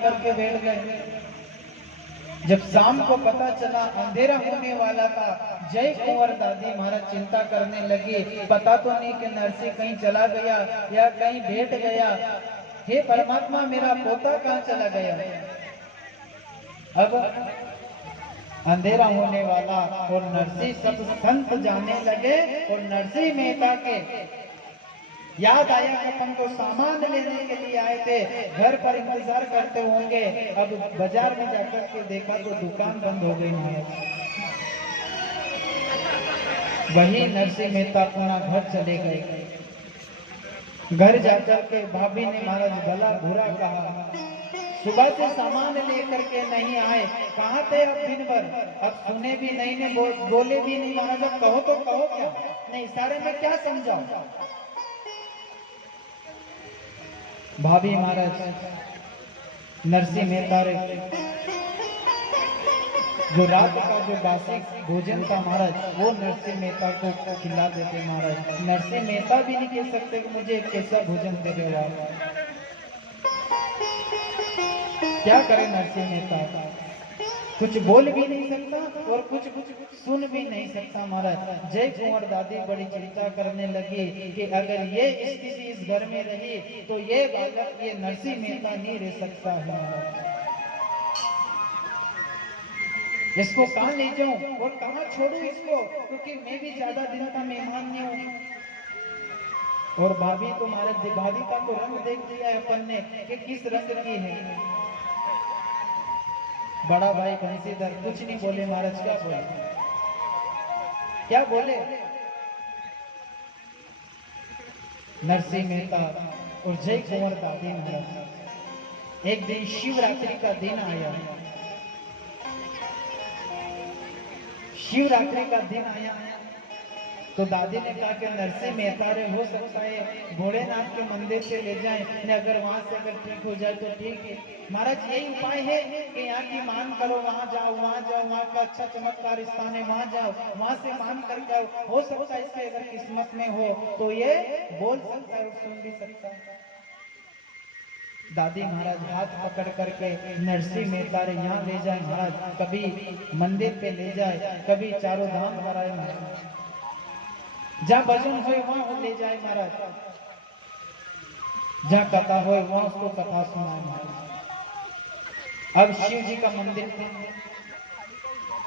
करके बैठ गए। जब शाम को पता चला अंधेरा होने वाला था, जय कुंवर दादी महाराज चिंता करने लगी, पता तो नहीं कि नरसिंह कहीं चला गया या कहीं बैठ गया। हे परमात्मा, मेरा पोता कहाँ चला गया। अब अंधेरा होने वाला और नरसिंह सब संत जाने लगे और नरसिंह मेहता के याद आया कि अपन तो सामान लेने के लिए आए थे, घर पर इंतजार करते होंगे। अब बाजार में जाकर के देखा तो दुकान बंद हो गई है। वही नरसिंह मेहता अपना घर चले गए। घर जाकर के भाभी ने महाराज भला बुरा कहा, सुबह से सामान लेकर के नहीं आए, कहाँ थे अब दिन भर। अब सुने भी नहीं ने बोले भी नहीं। महाराज अब कहो तो कहो क्या, नहीं इशारे में क्या समझाओ। भाभी महाराज नरसिंह मेहता रे जो रात का जो बासी भोजन था महाराज, वो नरसिंह मेहता को खिला देते महाराज। नरसिंह मेहता भी नहीं कह सकते कि मुझे कैसा भोजन दे दे रहा। क्या करे नरसिंह मेहता, कुछ बोल भी नहीं सकता और कुछ सुन भी नहीं सकता महाराज। जय कुंवर दादी बड़ी चिंता करने लगी कि अगर ये स्थिति इस घर में रही तो ये बालक, ये नरसिंह मेहता नहीं रह सकता है महाराज। इसको कहाँ ले जाऊं और कहाँ छोड़ू इसको, क्योंकि मैं भी ज्यादा दिन का मेहमान नहीं हूँ। और भाभी तो महाराज, भाभी का तो रंग देख लिया है अपन ने कि किस रंग की है। बड़ा भाई बंसीधर कुछ नहीं बोले महाराज। क्या बोले, क्या बोले। नरसिंह मेहता और जय कुंवर दादी महाराज, एक दिन शिवरात्रि का दिन आया। शिवरात्रि का दिन आया तो दादी ने कहा कि नरसिंह मेहता रे हो सकता है भोलेनाथ के मंदिर से ले जाएं, अगर वहां से अगर ठीक हो जाए तो ठीक है। महाराज यही उपाय है कि यहाँ की मान करो, वहां जाओ, वहां का अच्छा चमत्कार स्थान है, वहां जाओ, वहां से मान करके आओ। हो सकता है इसके अगर किस्मत में हो तो ये बोल सकता है, सुन भी सकता है। दादी महाराज हाथ पकड़ करके नरसिंह मेहता रे यहाँ ले जाए महाराज, कभी मंदिर पे ले जाए, कभी चारों धाम कराए महाराज, जहाँ भजन हो वहां ले जाए महाराज, जहाँ कथा हो वहां उसको कथा सुनाए महाराज। अब शिव जी का मंदिर था।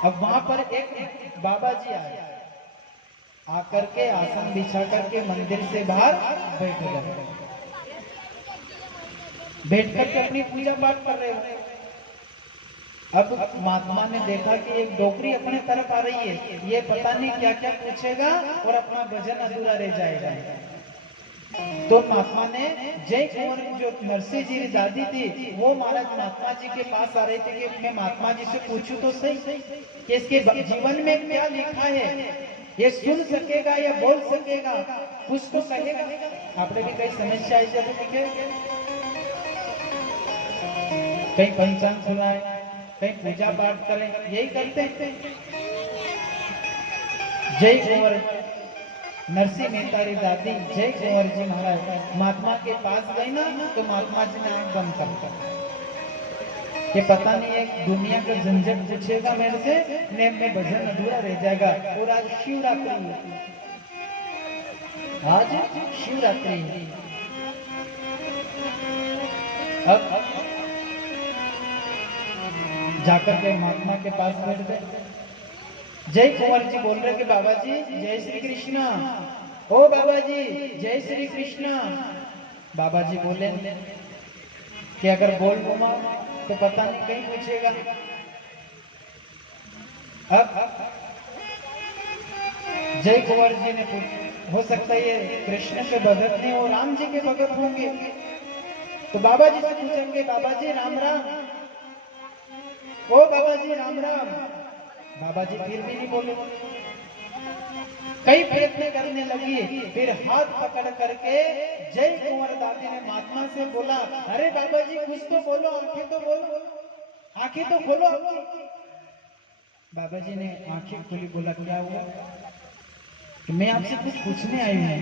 अब वहां पर एक बाबा जी आए, आकर के आसन बिछा करके मंदिर से बाहर बैठ गए, बैठ करके अपनी पूजा पाठ कर रहे हो। अब महात्मा ने देखा कि एक डोकरी अपने तरफ आ रही है, ये पता नहीं क्या क्या पूछेगा और अपना भजन अधूरा रह जाएगा। तो महात्मा ने जय कुंवर जो नरसिंह जी की दादी थी वो महाराज महात्मा जी के पास आ रहे थे कि मैं महात्मा जी से पूछूं तो सही कि इसके जीवन में क्या लिखा है, ये सुन सकेगा या बोल सकेगा, कुछ तो कहेगा। आपने भी कई समस्या आई जब लिखे, कहीं पंचांग सुनाए, कहीं पूजा पाठ करें, यही करते हैं। जय कुंवर नरसिंह मेहता री दादी जय कुंवर जी महाराज महात्मा के पास गई ना तो महात्मा जी ने आंख बंद कर कि पता नहीं एक दुनिया का झंझट पूछेगा मेरे से, मैं भजन अधूरा रह जाएगा। और आज शिवरात्रि, आज शिवरात्रि। अब जाकर के महात्मा के पास बैठ गए। जय कुंवर जी बोल रहे कि बाबा जी जय श्री कृष्णा, ओ बाबा जी जय श्री कृष्णा। बाबा जी बोले कि अगर बोल घुमा तो पता नहीं कहीं पूछेगा। अब जय कुंवर जी ने पूछा, हो सकता है ये कृष्ण के भगत नहीं और राम जी के भगत होंगे। तो बाबा जी से पूछेंगे, बाबा जी राम राम, ओ बाबा जी राम राम। बाबा जी फिर भी नहीं बोले। कई प्रयत्न करने लगी, फिर हाथ पकड़ करके जय कुंवर दादी ने महात्मा से बोला, अरे बाबा जी कुछ तो बोलो, आंखें तो बोलो, आंखें तो खोलो। बाबा जी ने आंखें खोली, बोला क्या हुआ कि मैं आपसे कुछ पूछने आई हूं।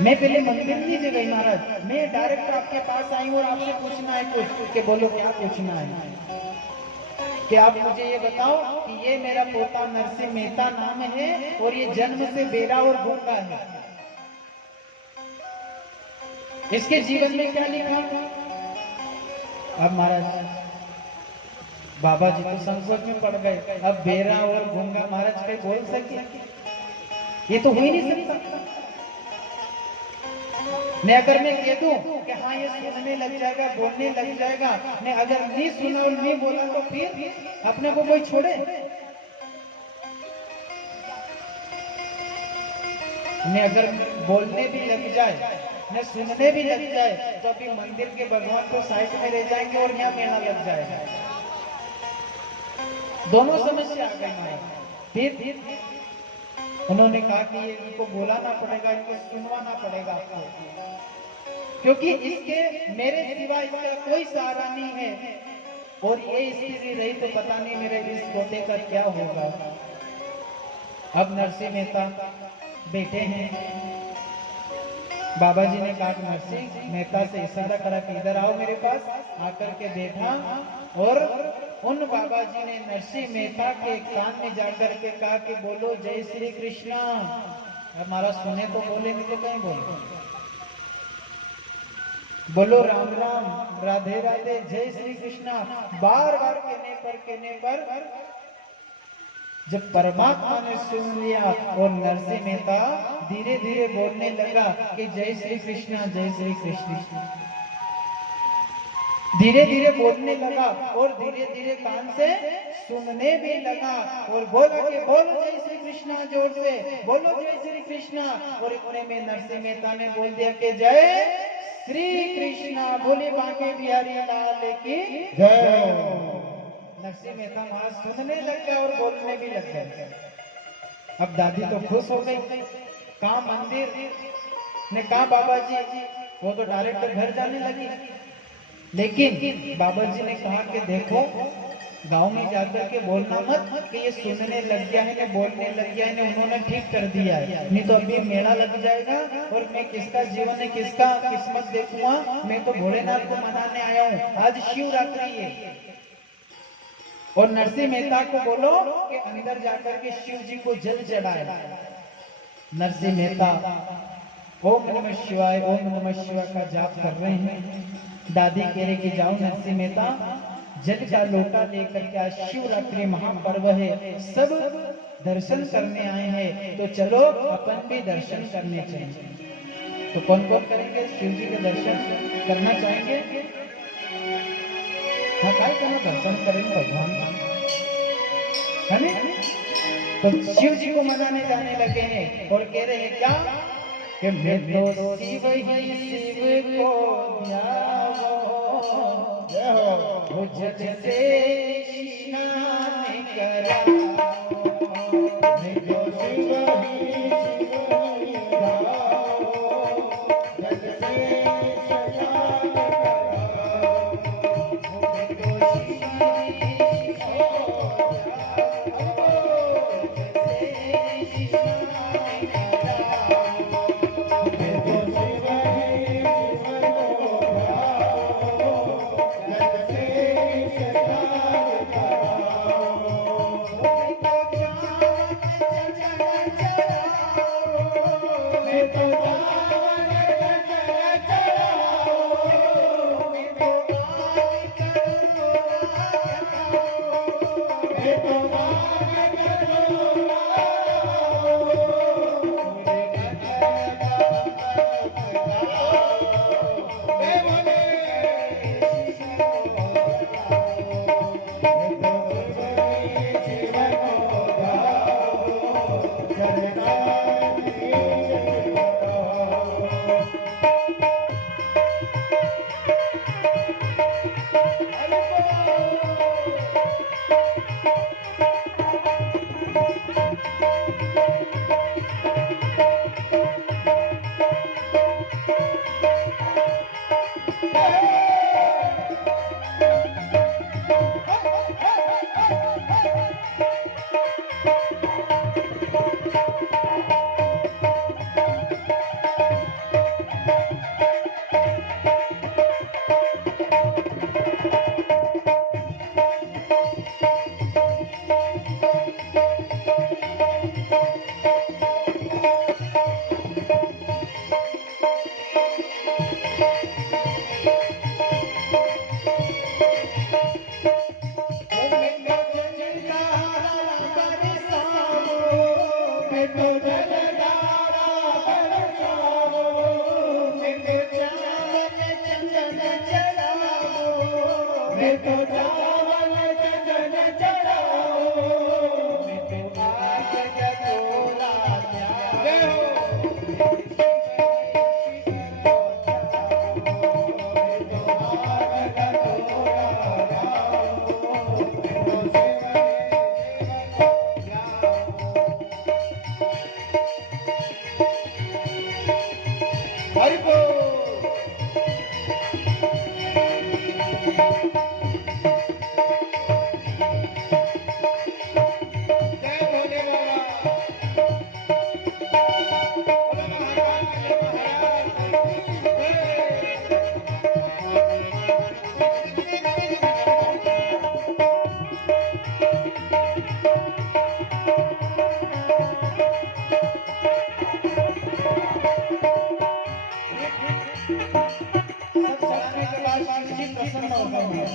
मैं पहले मंदिर नहीं से गई महाराज, मैं डायरेक्ट आपके पास आई और आपसे पूछना है कुछ। कि बोलो क्या पूछना है? कि आप मुझे ये बताओ कि ये मेरा पोता नरसिंह मेहता नाम है और ये जन्म से बेरा और गूंगा है, इसके जीवन में क्या लिखा? अब महाराज बाबा जी तो संकोच में पड़ गए। अब बेरा और गूंगा महाराज कहीं बोल सके? ये तो हो ही नहीं सकता। मैं अगर मैं कह दूं कि हाँ ये सुनने लग जाएगा, बोलने लग जाएगा, मैं अगर नहीं सुना और नहीं बोला तो फिर अपने को कोई छोड़े? मैं अगर बोलने भी लग जाए, मैं सुनने भी लग जाए, तो अभी मंदिर के भगवान तो साइड में रह जाएंगे और यहाँ मेला लग जाएगा। दोनों समस्या आ गई। फिर उन्होंने कहा कि ये इनको बुलाना पड़ेगा, इनको सुनवाना पड़ेगा आपको, क्योंकि इसके मेरे सिवा इसका कोई सहारा नहीं है और ये स्थिति रही तो पता नहीं मेरे इस पोते का क्या होगा। अब नरसिंह मेहता बैठे हैं। बाबा जी ने कहा नरसिंह मेहता से इशारा करा कि इधर आओ मेरे पास। आकर के बैठा और उन बाबा जी ने नरसिंह मेहता के कान में जाकर के कहा कि बोलो जय श्री कृष्णा। हमारा सुने तो बोले, नहीं तो कहीं बोले। बोलो राम राम, राधे राधे, जय श्री कृष्णा। बार बार कहने पर जब परमात्मा ने सुन लिया और नरसिंह मेहता धीरे धीरे बोलने लगा कि जय श्री कृष्णा, जय श्री कृष्ण। धीरे धीरे बोलने लगा और धीरे धीरे कान से सुनने भी लगा और बोला कि बोलो जय श्री कृष्णा, जोर से बोलो जय श्री कृष्णा। और इतने में नरसिंह मेहता ने बोल दिया कि जय श्री कृष्णा, बोले बांके बिहारी लाल की जय। नरसिंह मेहता वहां सुनने लग गया और बोलने भी लग गए। अब दादी तो खुश हो गई। कहा मंदिर ने कहा बाबा जी, वो तो डायरेक्ट घर जाने लगी। लेकिन बाबा जी ने कहा कि देखो गांव में जाकर के बोलना मत कि ये सुनने लग गया है ने बोलने लग गया है ने उन्होंने ठीक कर दिया है, नहीं तो अभी मेला लग जाएगा और मैं किसका जीवन है, किसका किस्मत देखूंगा। मैं तो भोलेनाथ को मनाने आया हूँ, आज शिवरात्रि है। और नरसिंह मेहता को बोलो कि अंदर जाकर के शिव जी को जल चढ़ाए। नरसिंह मेहता ओम नमः शिवाय, ओम नमः शिवाय का जाप कर रहे हैं। दादी कह रही कि जाओ नरसिंह मेहता, जल का लोटा लेकर के आज शिवरात्रि महापर्व है, सब दर्शन करने आए हैं, तो चलो अपन भी दर्शन करने चाहिए। तो कौन कौन करेंगे शिव जी के दर्शन करना चाहेंगे? हाँ काय करना, दर्शन करेंगे भगवान है ना। तो शिव जी को मनाने जाने लगे हैं और कह रहे हैं क्या कि मैं तो शिव ही शिव को ध्याओ, मुझ से स्नान कराओ। मैं तो शिव ही शिव ध्याओ, मुझ से स्नान कराओ। मैं तो शिव ही मैं तो चावल चंदन चढ़ाओ, मैं तो आग जगोरा न्याओ, हरि बोल। प्रसन्न हो गए।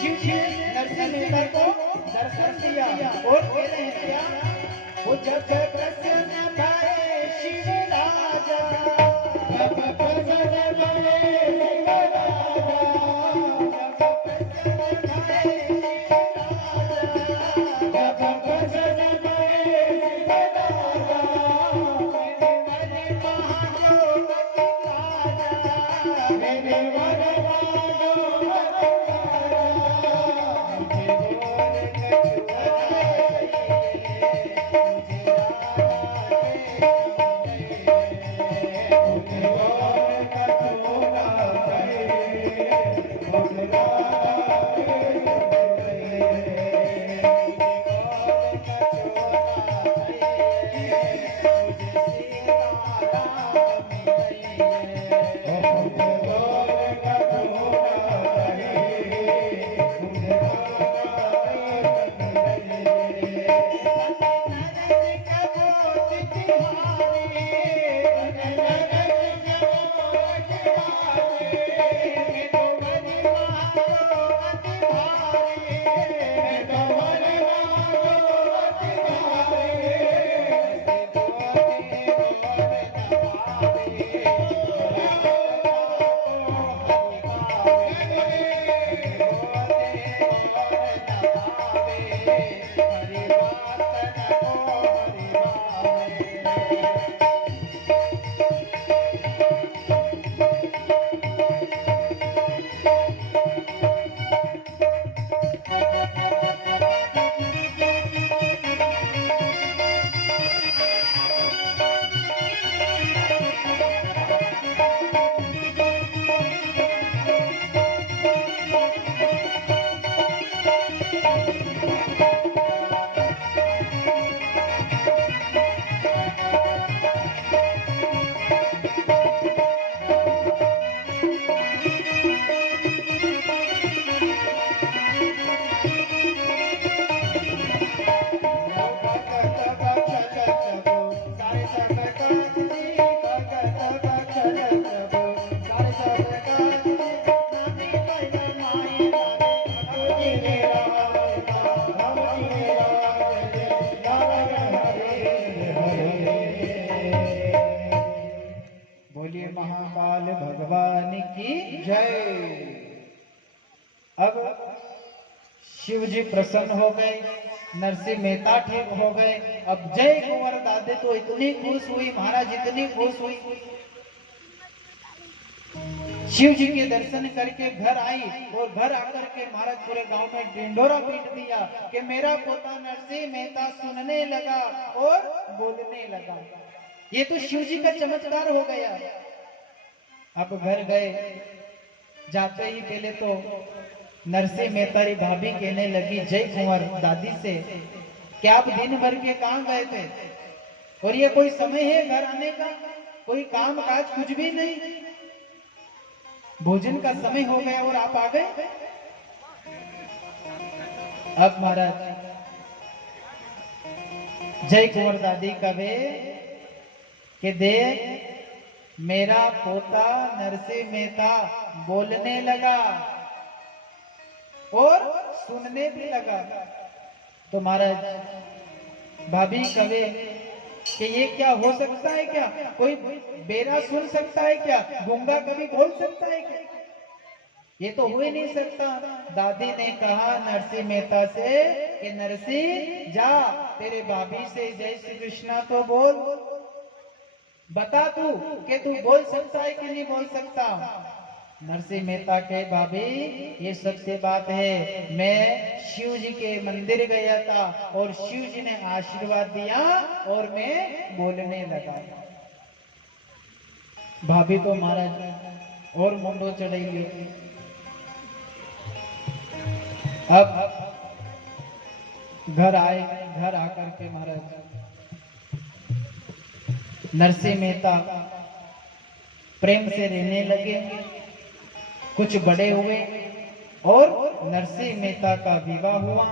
शिव जी नरसिंह मेहता को दर्शन दिया और कह रहे हैं क्या, वो जब प्रसन्न भये शिव राजा, जब प्रसन्न भये शिव राजा, जब प्रसन्न भये शिव राजा, जब प्रसन्न भये शिव राजा, मेरे मन महाजोगति राजा, मेरे मन महाकाल भगवान की जय। अब शिव जी प्रसन्न हो गए, नरसिंह मेहता ठीक हो गए। अब जय कुंवर दादे तो इतनी खुश हुई, महाराज इतनी खुश हुई, शिव जी के दर्शन करके घर आई और घर आकर के महाराज पूरे गांव में ढिंढोरा पीट दिया कि मेरा पोता नरसिंह मेहता सुनने लगा और बोलने लगा। ये तो शिव जी का चमत्कार हो गया। अब घर गए, जाते ही पहले तो नरसिंह मेहता की भाभी कहने लगी जय कुंवर दादी से कि आप दिन भर के कहां गए थे और ये कोई समय है घर आने का, कोई काम काज कुछ भी नहीं, भोजन का समय हो गया और आप आ गए। अब महाराज जय कुंवर दादी कहे कि देख मेरा पोता नरसिंह मेहता बोलने लगा और सुनने भी लगा। तो महाराज भाभी कहे कि ये क्या हो सकता है, क्या कोई बेरा सुन सकता है, क्या गूंगा कभी बोल सकता है क्या? ये तो हो ही नहीं सकता। दादी ने कहा नरसिंह मेहता से कि नरसिंह जा तेरे भाभी से जय श्री कृष्णा तो बोल, बता तू कि तू बोल सकता है कि नहीं बोल सकता। नरसिंह मेहता के भाभी ये सत्य बात है, मैं शिव जी के मंदिर गया था और शिव जी ने आशीर्वाद दिया और मैं बोलने लगा। भाभी तो महाराज और मुंडो चढ़ेगी। अब घर आए, घर आकर के महाराज नरसिंह मेहता प्रेम से रहने लगे, कुछ बड़े हुए और नरसिंह मेहता का विवाह हुआ।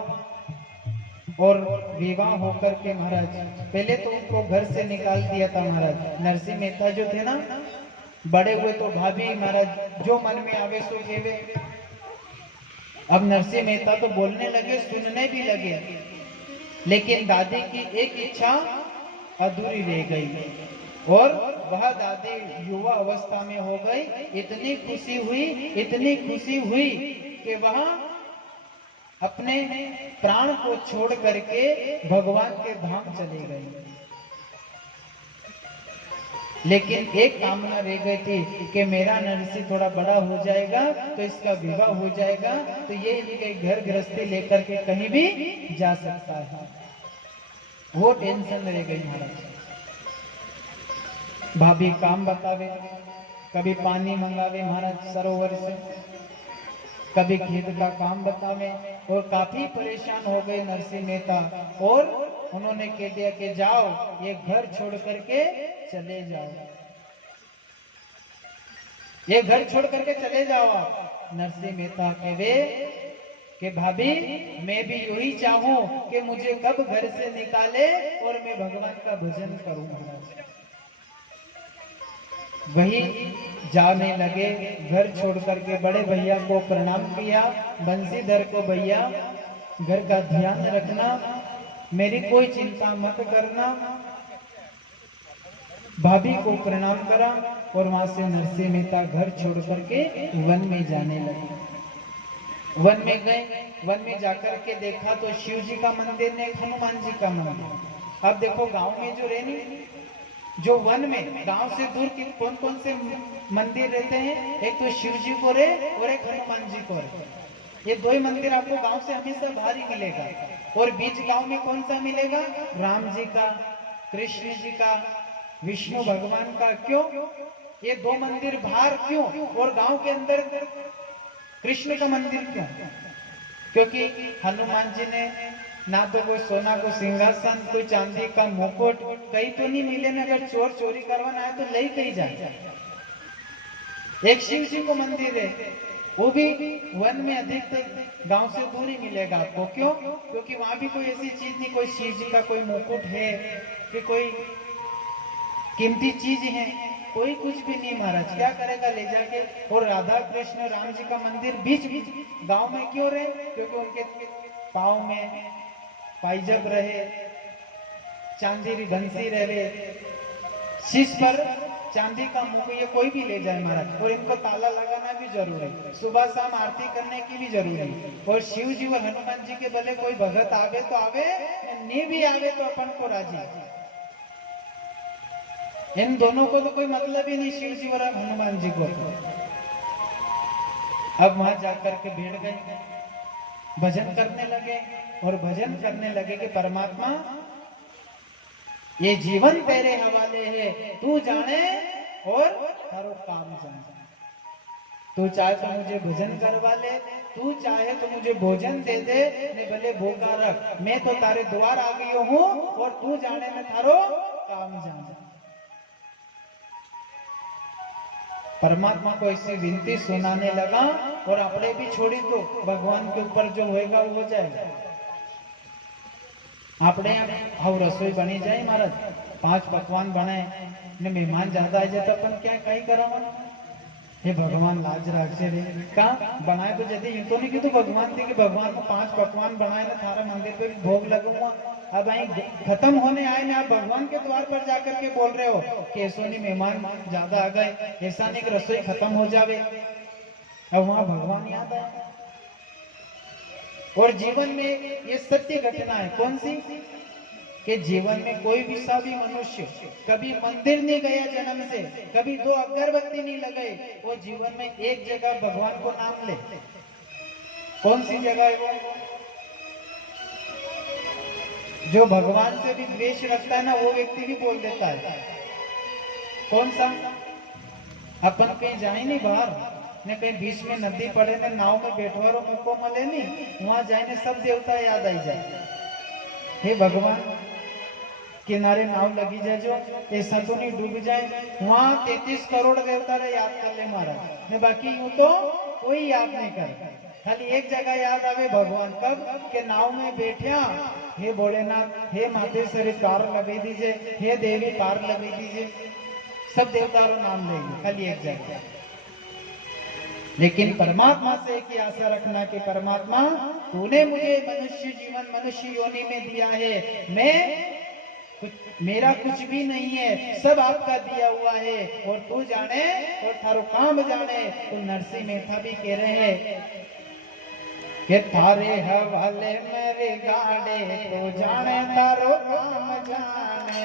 और विवाह होकर के महाराज पहले तो उनको घर से निकाल दिया था महाराज। नरसिंह मेहता जो थे ना, बड़े हुए तो भाभी महाराज जो मन में आवे सो कहवे। अब नरसिंह मेहता तो बोलने लगे, सुनने भी लगे, लेकिन दादी की एक इच्छा अधूरी रह गई और वह दादी युवा अवस्था में हो गई। इतनी खुशी हुई, इतनी खुशी हुई कि वह अपने प्राण को छोड़ करके भगवान के धाम चले गए। लेकिन एक कामना रह गई थी कि मेरा नरसिंह थोड़ा बड़ा हो जाएगा तो इसका विवाह हो जाएगा तो ये इनके घर गृहस्थी लेकर के कहीं भी जा सकता है। वो टेंशन रह गई महाराज। भाभी काम बतावे, कभी पानी मंगावे महाराज सरोवर से, कभी खेत का काम बतावे और काफी परेशान हो गए नरसिंह मेहता। और उन्होंने कह दिया कि जाओ ये घर छोड़ करके चले जाओ, ये घर छोड़ करके चले जाओ आप। नरसिंह मेहता कहे कि भाभी मैं भी यही चाहूं कि मुझे कब घर से निकाले और मैं भगवान का भजन करूं महाराज। वही जाने लगे, घर छोड़ करके बड़े भैया को प्रणाम किया, बंसीधर को भैया घर का ध्यान रखना, मेरी कोई चिंता मत करना। भाभी को प्रणाम करा और वहां से नरसिंह मेहता घर छोड़ करके वन में जाने लगे। वन में गए, वन में जाकर के देखा तो शिव जी का मंदिर ने हनुमान जी का मंदिर। अब देखो गांव में जो रहनी, जो वन में गांव से दूर के कौन कौन से मंदिर रहते हैं, एक तो शिव जी को रहे और एक हनुमान जी को रहे। ये दो ही मंदिर आपको गांव से हमेशा बाहर ही मिलेगा। और बीच गांव में कौन सा मिलेगा? राम जी का, कृष्ण जी का, विष्णु भगवान का। क्यों ये दो मंदिर बाहर क्यों और गांव के अंदर कृष्ण का मंदिर क्यों? क्योंकि हनुमान जी ने ना तो कोई सोना को सिंहासन, कोई चांदी का मुकुट, कहीं तो नहीं मिले ना। अगर चोर चोरी करवाना है तो ले कहीं जाए। एक शिव जी को मंदिर है, वो भी वन में अधिक गांव से दूर ही मिलेगा आपको। क्यों? क्योंकि वहां भी कोई ऐसी चीज नहीं, कोई शिव जी का कोई मुकुट है कि कोई कीमती चीज है, कोई कुछ भी नहीं महाराज। क्या करेगा ले जाके? और राधा कृष्ण राम जी का मंदिर बीच गांव में क्यों रहे? क्योंकि उनके पाँव में पाइजब रहे, चांदी की बंसी रहे, शीश पर चांदी का मुकुट, ये कोई भी ले जाए महाराज। और इनको ताला लगाना भी जरूरी, सुबह शाम आरती करने की भी जरूरी। और शिव जी और हनुमान जी के भले कोई भगत आवे तो आवे, नहीं भी आवे तो अपन को राजी। इन दोनों को तो कोई मतलब ही नहीं, शिव जी और हनुमान जी को। अब वहां जाकर के बैठ गए, भजन करने लगे और भजन करने लगे कि परमात्मा ये जीवन तेरे हवाले है, तू जाने और तारो काम जाने। तू चाहे तो मुझे भजन करवा ले, तू चाहे तो मुझे भोजन दे दे, ने भले भूखा रख, मैं तो तारे द्वार आ गई हूं और तू जाने में थारो काम जाने। परमात्मा को ऐसी विनती सुनाने लगा और अपने भी छोड़ी तो भगवान के ऊपर जो होएगा वो हो जाएगा। આપણે આવ રસોઈ બની જાય महाराज, 5 पकवान बनाए ने मेहमान ज्यादा आ जाए तो अपन क्या कहीं करावाना? हे भगवान लाज राखजे रे, का बनाए तो जदी यूं तो नहीं कि तू भगवान थी कि भगवान को 5 पकवान बनाए ना थारा मंदिर पे भोग लगूंगा। अब आई खत्म होने आए ना, आप भगवान के द्वार पर जाकर के बोल रहे हो कि ऐसो नहीं मेहमान ज्यादा आ गए, ऐसा नहीं कि रसोई खत्म हो जावे। अब वहां भगवान याद आया। और जीवन में ये सत्य घटना है, कौन सी? कि जीवन में कोई भी सा भी मनुष्य कभी मंदिर नहीं गया जन्म से, कभी 2 अगरबत्ती नहीं लगाई, वो जीवन में एक जगह भगवान को नाम ले। कौन सी जगह है वो? जो भगवान से भी द्वेष रखता है ना, वो व्यक्ति भी बोल देता है। कौन सा? अपन कहीं जाए नहीं बाहर ने, कहीं बीच में नदी पड़े ने, नाव में बैठवारो मौको मिले नहीं, वहां जाए ने सब देवता याद आई जाए। हे भगवान, किनारे नाव लगी जाए जो ऐसा तो नहीं डूब जाए, वहां 33 करोड़ देवता रे याद कर ले महाराज ने, बाकी यूं तो कोई याद नहीं कर। खाली एक जगह याद आवे भगवान, कब? के नाव में बैठा, हे भोलेनाथ, हे मातेश्वरी पार लगे दीजिए, हे देवी पार लगे दीजिए, सब देवताओं नाम लेंगे खाली एक जगह। लेकिन परमात्मा से एक ही आशा रखना कि परमात्मा तूने मुझे मनुष्य जीवन मनुष्य योनि में दिया है, मेरा कुछ भी नहीं है, सब आपका दिया हुआ है, और तू जाने और थारो काम जाने। तो नरसिंह मेहता भी कह रहे हैं कि थारे हवाले मेरे गाड़े, तो जाने तारो काम जाने।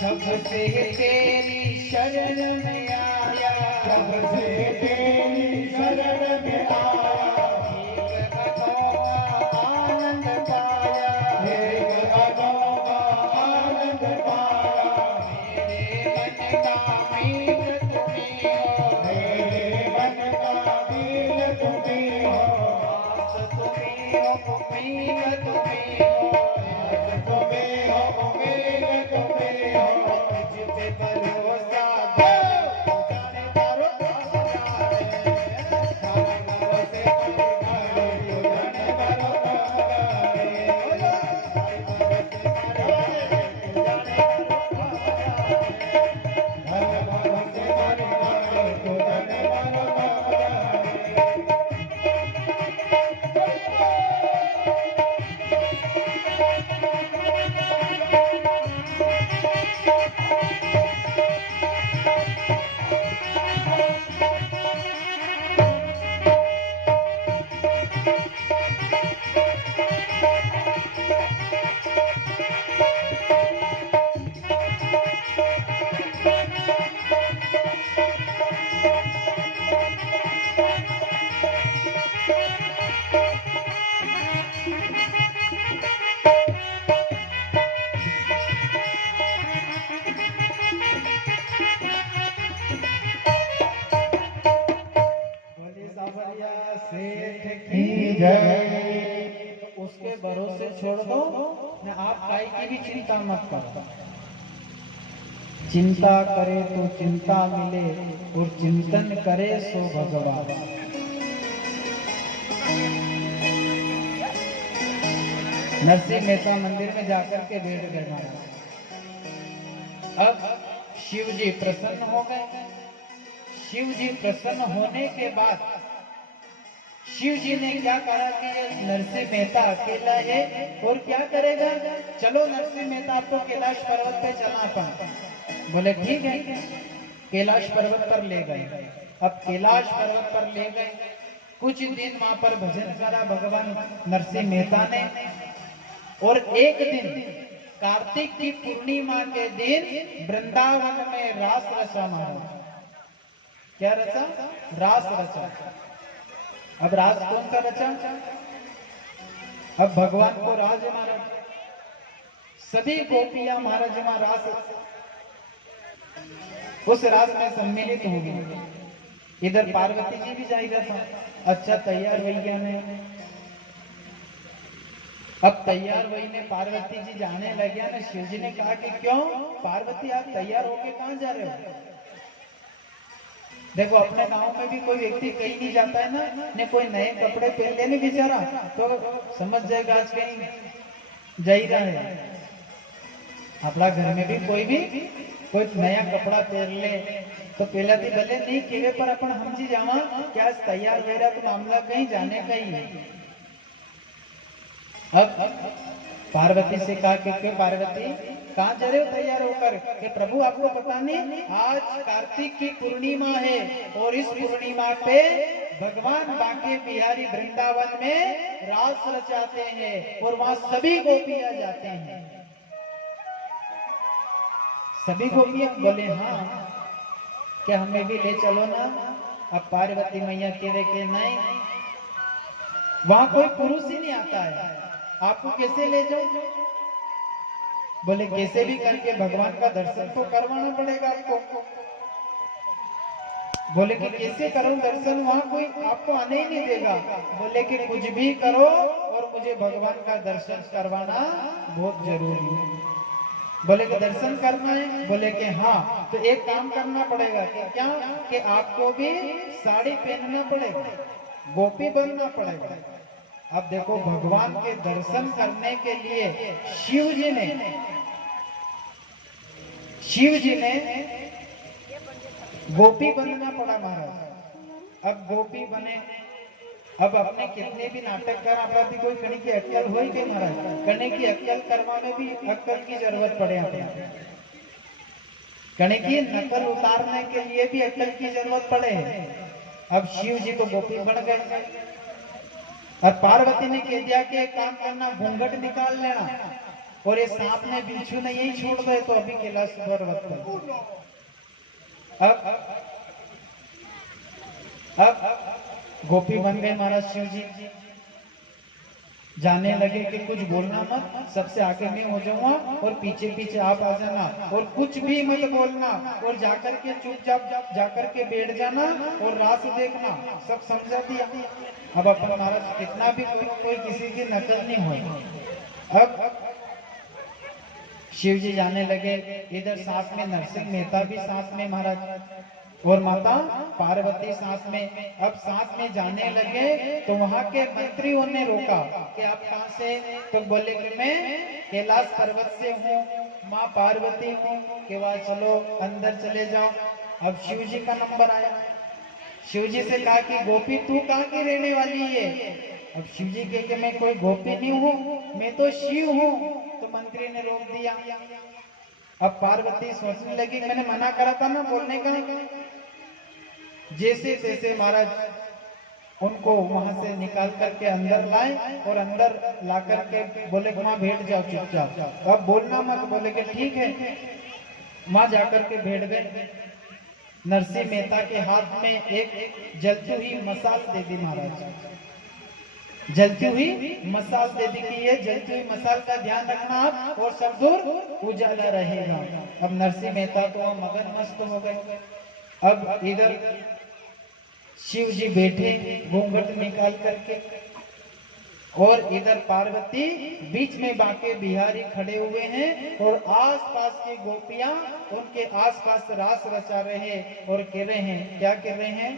जब से तेरी शरण में आया, जब से तेरी शरण में आया, एक अनोखा आनंद पाया, एक अनोखा आनंद पाया। मेरे मन का मीत तुम्हीं हो, मेरे मन का मीत तुम्हीं हो, आस तुम्हीं हो, उम्मीद तुम्हीं हो, आस तुम्हीं हो, उम्मीद तुम्हीं हो। तुझ पे भरोसा दो, जाने तारो जाने, जाने भरोसे तुम्हारे, जाने भरोसा तुम्हारे, जाने भरोसे तुम्हारे, जाने भरोसा तुम्हारे। बोले सावरिया सेठ की जय। तो उसके भरोसे छोड़ दो न, आप काई की भी चिंता मत करो। चिंता करे तो चिंता मिले, और चिंतन करे सो भगवान। नरसिंह मेहता मंदिर में जाकर के बैठ गए महाराज। अब शिव जी प्रसन्न हो गए। शिव जी प्रसन्न होने के बाद शिव जी ने क्या कहा कि ये नरसिंह मेहता अकेला है और क्या करेगा, चलो नरसिंह मेहता आपको कैलाश पर्वत पे चला अपन। बोले ठीक है, कैलाश पर्वत पर ले गए। अब कैलाश पर्वत पर ले गए, कुछ दिन वहां पर भजन करा भगवान नरसिंह मेहता ने। और एक दिन कार्तिक की पूर्णिमा के दिन वृंदावन में रास रचा महाराज। क्या रचा? रास रचा। अब रास कौन सा रचा? अब भगवान को राज महाराज, सभी गोपियां महाराज वहां रास, उस रास में सम्मिलित हो गई। इधर पार्वती जी भी जाएगा था। अच्छा तैयार भैया ने, अब तैयार वही ने पार्वती जी जाने लगे ना। शिव जी ने कहा कि क्यों पार्वती आप तैयार होके कहां जा रहे हो? देखो अपने गांव में भी कोई व्यक्ति कहीं नहीं जाता है ना, ने कोई नए कपड़े पहन ले नहीं बेचारा, तो समझ जाएगा आज कहीं जा ही रहा है। अपना घर में भी कोई नया कपड़ा पहन ले तो पहले भी भले नहीं केवे पर अपन समझी जावा क्या तैयार हो रहा, तो मामला कहीं जाने का ही है। अब पार्वती से कहा कि पार्वती कहाँ जा रहे हो तैयार होकर? कि प्रभु आपको पता नहीं आज कार्तिक की पूर्णिमा है, और इस पूर्णिमा पे भगवान बांके बिहारी वृंदावन में रास रचाते हैं, और वहां सभी गोपियां जाते हैं। सभी गोपियां बोले हाँ, क्या हमें भी ले चलो ना? अब पार्वती मैया कह के नहीं, वहां कोई पुरुष ही नहीं आता है, आपको कैसे ले जाओ? बोले कैसे भी करके भगवान का दर्शन तो करवाना पड़ेगा आपको। बोले कि कैसे करो दर्शन, वहां कोई आपको आने ही नहीं देगा। बोले कि कुछ भी करो और मुझे भगवान का दर्शन करवाना बहुत जरूरी है। बोले कि दर्शन करना है? बोले कि हाँ, तो एक काम करना पड़ेगा कि क्या कि आपको भी साड़ी पहनना पड़ेगा, गोपी बनना पड़ेगा। अब देखो भगवान के दर्शन करने के लिए शिव जी ने गोपी बनना पड़ा महाराज। अब गोपी बने, अब अपने कितने भी नाटक कर अपना भी कोई कहीं की अक्कल हो ही गई महाराज, करने की अक्कल करवाने भी अक्कल की जरूरत पड़े अपने, करने की नकल उतारने के लिए भी अक्कल की जरूरत पड़े। अब शिव जी तो गोपी बन गए और पार्वती ने कह दिया कि एक काम करना, घूंघट निकाल लेना और ये सांप ने बिच्छू ने यही छोड़ दे तो अभी कैलाश पर्वत पर। अब गोपी बन गए महाराज शिव जी। जाने लगे कि कुछ बोलना मत, सबसे आगे मैं हो जाऊंगा और पीछे पीछे आप आ जाना और कुछ भी मत बोलना और जाकर के चुपचाप जाकर के बैठ जाना और रास देखना। सब समझा दिया। अब अपन महाराज कितना भी करो, कोई किसी की नकल नहीं हो। अब शिव जी जाने लगे, इधर साथ में नरसिंह मेहता भी साथ में महाराज और माता पार्वती साथ में। अब साथ में जाने लगे तो वहां के मंत्रियों ने रोका कि आप कहां से, तो बोले कि मैं कैलाश पर्वत से हूँ, माँ पार्वती हूँ। कि वह चलो अंदर चले जाओ। अब शिव जी का नंबर आया। शिव जी से कहा कि गोपी तू कहाँ की रहने वाली है? अब शिव जी कहे कि मैं कोई गोपी नहीं हूँ, मैं तो शिव हूँ। तो मंत्री ने रोक दिया। अब पार्वती सोचने लगी मैंने मना करा था ना बोलने का। जैसे तैसे महाराज उनको वहां से निकाल करके अंदर लाए और अंदर ला करके बोले वहां बैठ जाओ चुपचाप, अब बोलना मत। बोले कि ठीक है। वहां जाकर के बैठ गए। नरसिंह मेहता के हाथ में एक जलती हुई मसाल दे दी महाराज। जलती हुई मसाल दे दी कि ये जलती हुई मसाल का ध्यान रखना आप और सब दूर उजाला रहेगा। अब नरसिंह मेहता तो मगन मस्त हो गए। अब इधर शिव जी बैठे घूंघट निकाल करके और इधर पार्वती बीच में बाके बिहारी खड़े हुए हैं और आसपास की गोपियां उनके आसपास रास रचा रहे हैं और कह रहे हैं, क्या कह रहे हैं?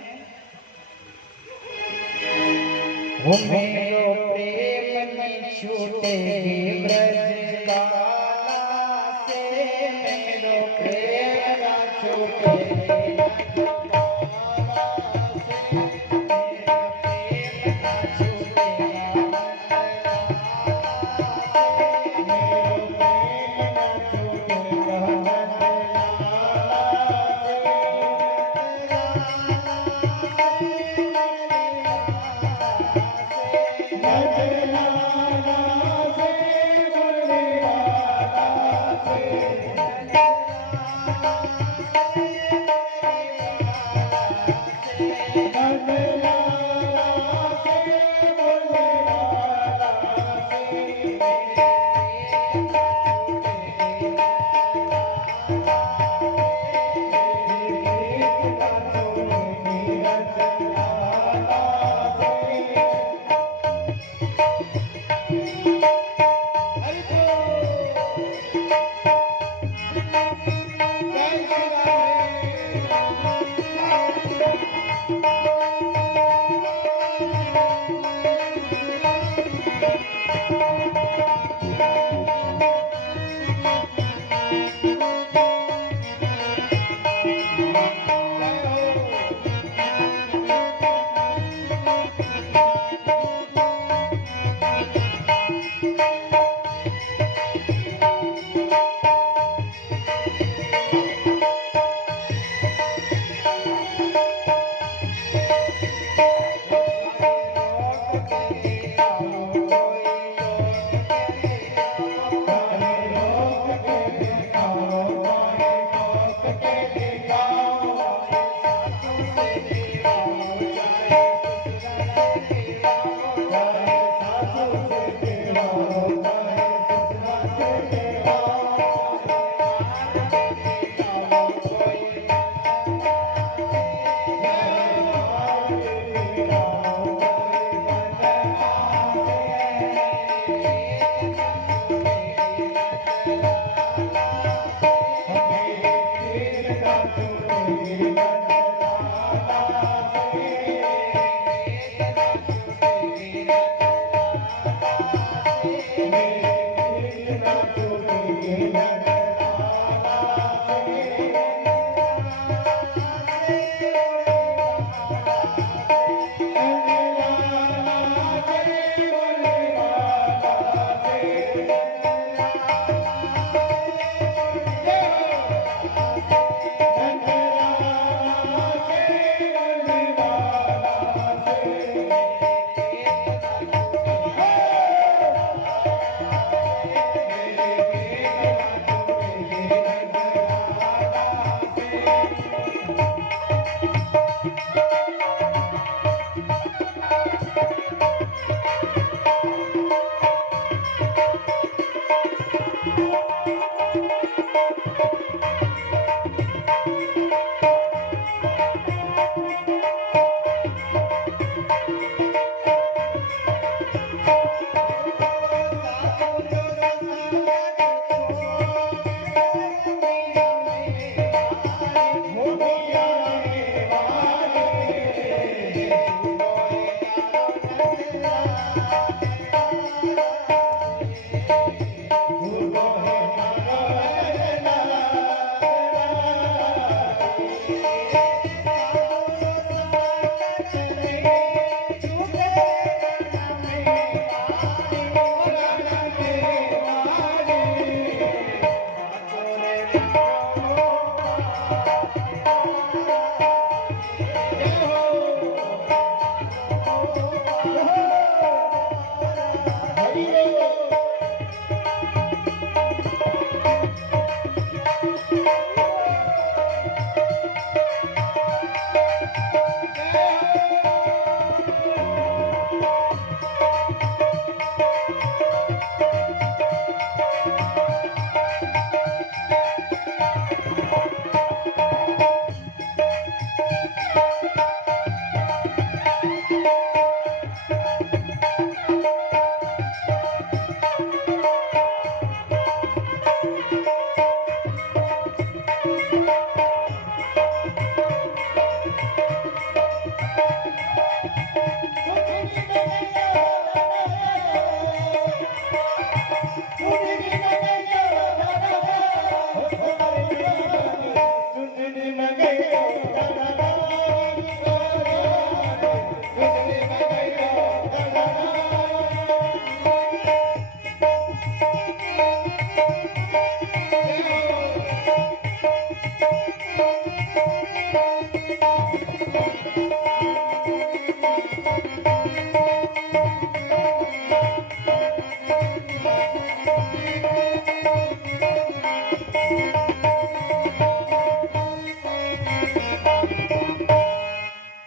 हो मेरो प्रेम में छूटे ब्रज बाला से, मेरो प्रेम ना छूटे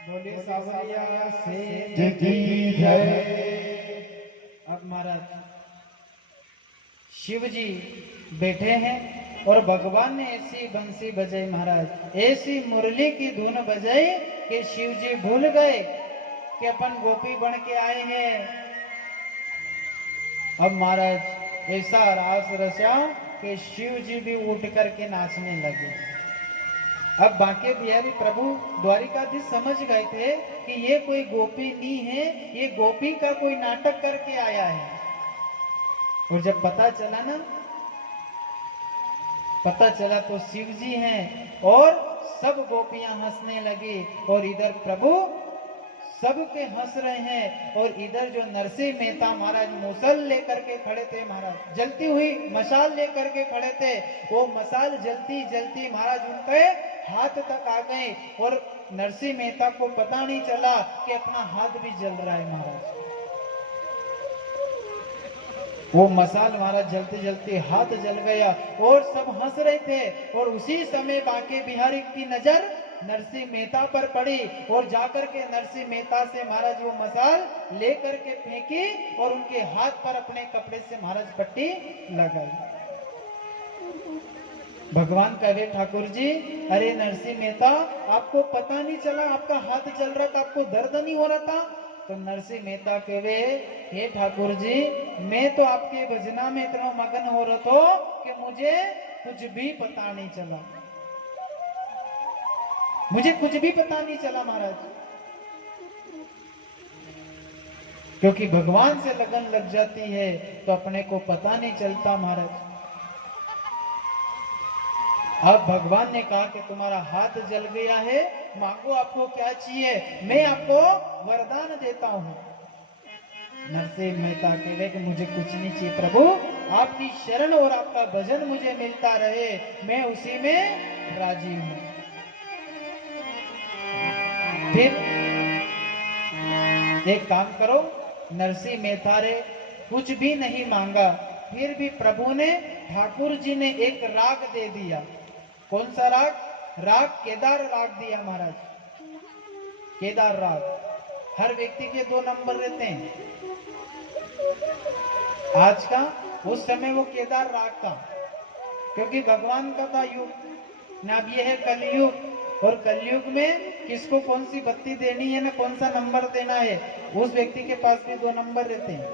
बोले सावरिया सेठ की जय। अब महाराज शिव जी बैठे हैं और भगवान ने ऐसी बंसी बजाई, महाराज ऐसी मुरली की धुन बजाई कि शिव जी भूल गए कि अपन गोपी बन के आए हैं। अब महाराज ऐसा रास रचा कि शिव जी भी उठ करके नाचने लगे। अब बांके बिहारी प्रभु द्वारिकाधीश समझ गए थे कि ये कोई गोपी नहीं है, ये गोपी का कोई नाटक करके आया है। और जब पता चला तो शिव जी हैं और सब गोपियां हंसने लगी और इधर प्रभु सबके हंस रहे हैं और इधर जो नरसिंह मेहता महाराज मुसल लेकर के खड़े थे, महाराज जलती हुई मशाल लेकर के खड़े थे। वो मशाल जलती जलती महाराज उनके हाथ तक आ गए और नरसिंह मेहता को पता नहीं चला कि अपना हाथ भी जल रहा है। महाराज वो मसाल महाराज जलते जलते हाथ जल गया और सब हंस रहे थे। और उसी समय बांके बिहारी की नजर नरसिंह मेहता पर पड़ी और जाकर के नरसिंह मेहता से महाराज वो मसाल लेकर के फेंकी और उनके हाथ पर अपने कपड़े से महाराज पट्टी लगाई। भगवान कहे ठाकुर जी, अरे नरसिंह मेहता आपको पता नहीं चला, आपका हाथ जल रहा था, आपको दर्द नहीं हो रहा था? तो नरसिंह मेहता कहे, हे ठाकुर जी मैं तो आपके भजना में इतना मगन हो रहा था कि मुझे कुछ भी पता नहीं चला, मुझे कुछ भी पता नहीं चला महाराज। क्योंकि भगवान से लगन लग जाती है तो अपने को पता नहीं चलता महाराज। अब भगवान ने कहा कि तुम्हारा हाथ जल गया है, मांगो आपको क्या चाहिए, मैं आपको वरदान देता हूं। नरसिंह मेहता कहे कि मुझे कुछ नहीं चाहिए प्रभु, आपकी शरण और आपका भजन मुझे मिलता रहे, मैं उसी में राजी हूं। फिर एक काम करो, नरसिंह मेहता रे कुछ भी नहीं मांगा, फिर भी प्रभु ने ठाकुर जी ने एक राग दे दिया। कौन सा राग? राग केदार राग दिया महाराज। केदार राग हर व्यक्ति के 2 नंबर रहते हैं। आज का उस समय वो केदार राग था, क्योंकि भगवान का था युग ना। अब ये है कलयुग और कलयुग में किसको कौन सी बत्ती देनी है ना कौन सा नंबर देना है, उस व्यक्ति के पास भी 2 नंबर रहते हैं।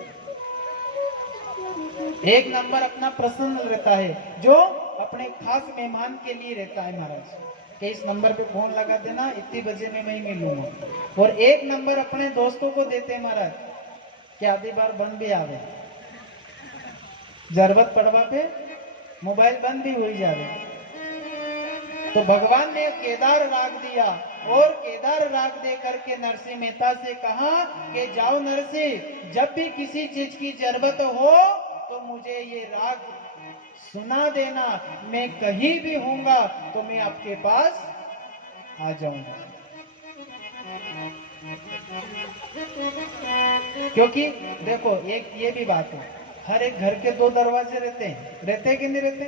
एक नंबर अपना प्रसन्न रहता है जो अपने खास मेहमान के लिए रहता है महाराज, कि इस नंबर पे फोन लगा देना, इतनी बजे में मैं मिलूंगा। और एक नंबर अपने दोस्तों को देते हैं महाराज कि आधी बार बंद भी आवे, जरूरत पड़वा पे मोबाइल बंद भी हो जावे। तो भगवान ने केदार राग दिया और केदार राग दे करके नरसिंह मेहता से कहा कि जाओ नरसिंह, जब भी किसी चीज की जरूरत हो तो मुझे ये राग सुना देना, मैं कहीं भी होऊंगा तो मैं आपके पास आ जाऊंगा। क्योंकि देखो एक ये भी बात है, हर एक घर के 2 दरवाजे रहते हैं कि नहीं रहते?